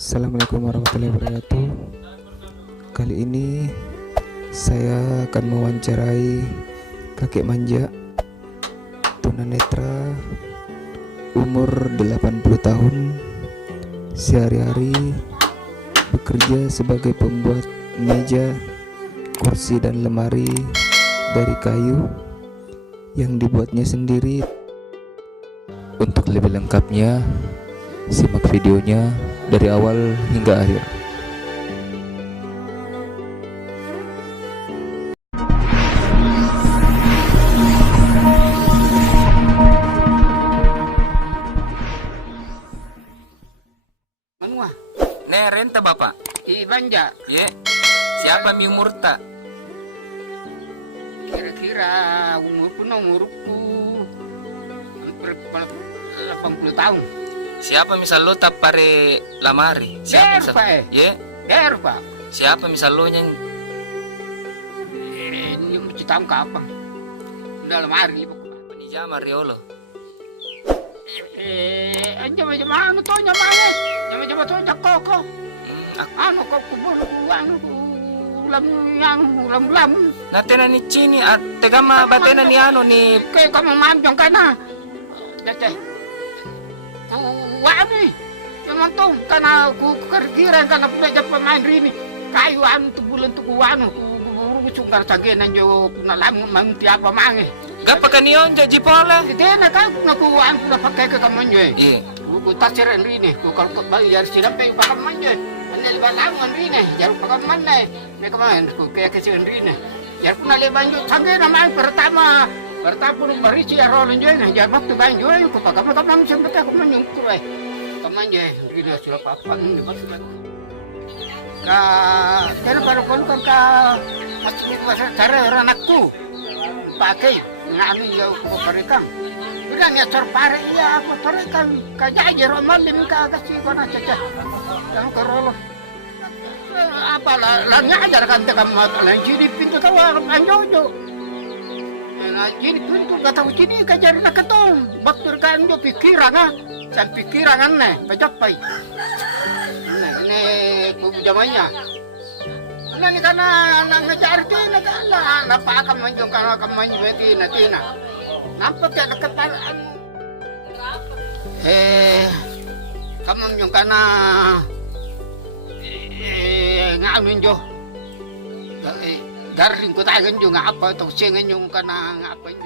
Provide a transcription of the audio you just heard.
Assalamualaikum warahmatullahi wabarakatuh. Kali ini saya akan mewawancarai kakek manja tunanetra umur 80 tahun, sehari-hari bekerja sebagai pembuat meja, kursi dan lemari dari kayu yang dibuatnya sendiri. Untuk lebih lengkapnya, simak videonya dari awal hingga akhir. Manua, Ne renta bapak. ibanja Ye. Siapa mi umurta? kira-kira umurku hampir 80 tahun. Siapa misal lo pare lamari? Siapa misal? Pak. Ye. Pak. Siapa misal lo yang Ini mesti tahu kapan. Dalam hari ni jama riolo? anja mana to nyamane. Nyama to jakoko. Anu kok kubur anu ulam. Natena ni chini at tegama batena ni ano ni Kayak kamu manjong kana. Dete. Wani. Yang karena ku kerkiran karena punya pemain ini. Kayu anu tu bulan tu anu buru cungkar cagenan jo na lamun mamti apa mange. gapa kanion jaji pola? Dena kan ku anu na pakai ke kamanjo. Ye. Ku tasiran rini ku kalau ku bayar sirap pe pakai manjo. Ane lebar lamun rini jaru pakai manne. Mereka main ku kayak kesian rini. Jar pun lebar jo cagenan main pertama pun berisi arolun jo na jar waktu banjo ku pakai mang sampai ku menyungkur kamanya rini sudah papan ni basuh. Kaya baru kan ka masih cara anakku pakai nganu ya aku berikan bilang ya terpare iya aku berikan kaja aja romalim ka kasih kona caca kamu kerolo apa lah ngajar kan kamu lah jadi pintu tawa anjojo nah jadi pintu gak tahu jadi kajar nak ketong baktur kan jo pikiran san pikiran nih pajapai ini bubu jamanya. Nani kana nang-ngejar tina kana napaka man yung kana kaman yung tina. Nampak ya nakataan. Kaman yung kana ngamin jo. Garing ko tayo yung nga apa ito singan yung kana nga apa yung